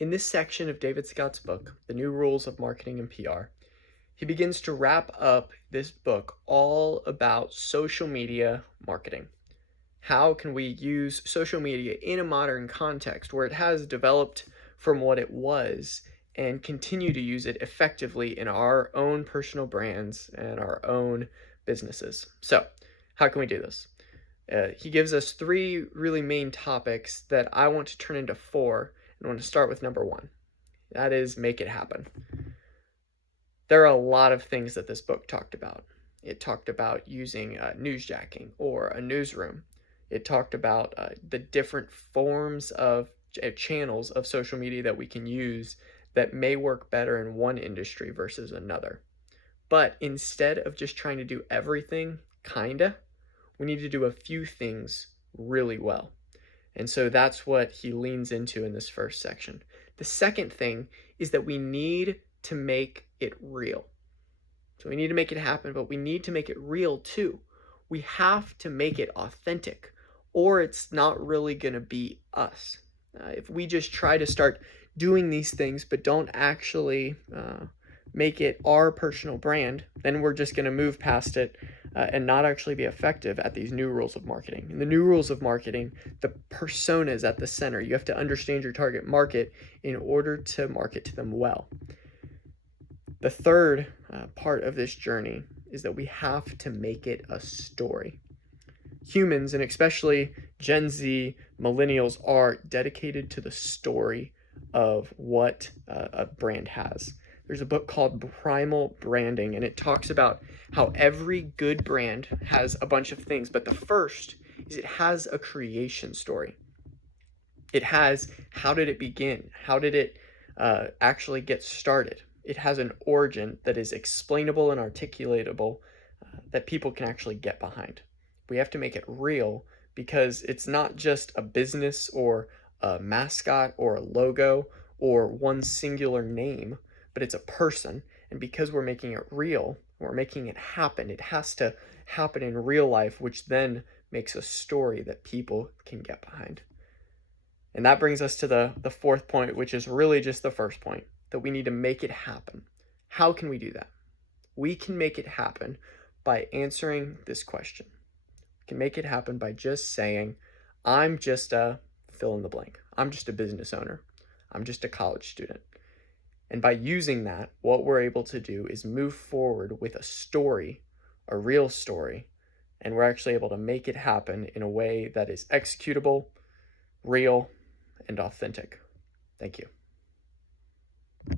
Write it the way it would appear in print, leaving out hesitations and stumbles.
In this section of David Scott's book, The New Rules of Marketing and PR, he begins to wrap up this book all about social media marketing. How can we use social media in a modern context where it has developed from what it was and continue to use it effectively in our own personal brands and our own businesses? So, how can we do this? He gives us three really main topics that I want to turn into four, and I want to start with number one. That is, make it happen. There are a lot of things that this book talked about. It talked about using newsjacking or a newsroom. It talked about the different forms of channels of social media that we can use that may work better in one industry versus another. But instead of just trying to do everything, kinda, we need to do a few things really well. And so that's what he leans into in this first section. The second thing is that we need to make it real. So we need to make it happen, but we need to make it real too. We have to make it authentic, or it's not really going to be us. If we just try to start doing these things but don't actually make it our personal brand, then we're just going to move past it and not actually be effective at these new rules of marketing. In the new rules of marketing, the persona is at the center. You have to understand your target market in order to market to them well. The third part of this journey is that we have to make it a story. Humans, and especially Gen Z, millennials, are dedicated to the story of what a brand has. There's a book called Primal Branding, and it talks about how every good brand has a bunch of things, but the first is it has a creation story. It has, how did it begin? How did it actually get started? It has an origin that is explainable and articulatable that people can actually get behind. We have to make it real because it's not just a business or a mascot or a logo or one singular name, but it's a person. And because we're making it real, we're making it happen. It has to happen in real life, which then makes a story that people can get behind. And that brings us to the fourth point, which is really just the first point, that we need to make it happen. How can we do that? We can make it happen by answering this question. We can make it happen by just saying, I'm just a fill in the blank. I'm just a business owner. I'm just a college student. And by using that, what we're able to do is move forward with a story, a real story, and we're actually able to make it happen in a way that is executable, real, and authentic. Thank you.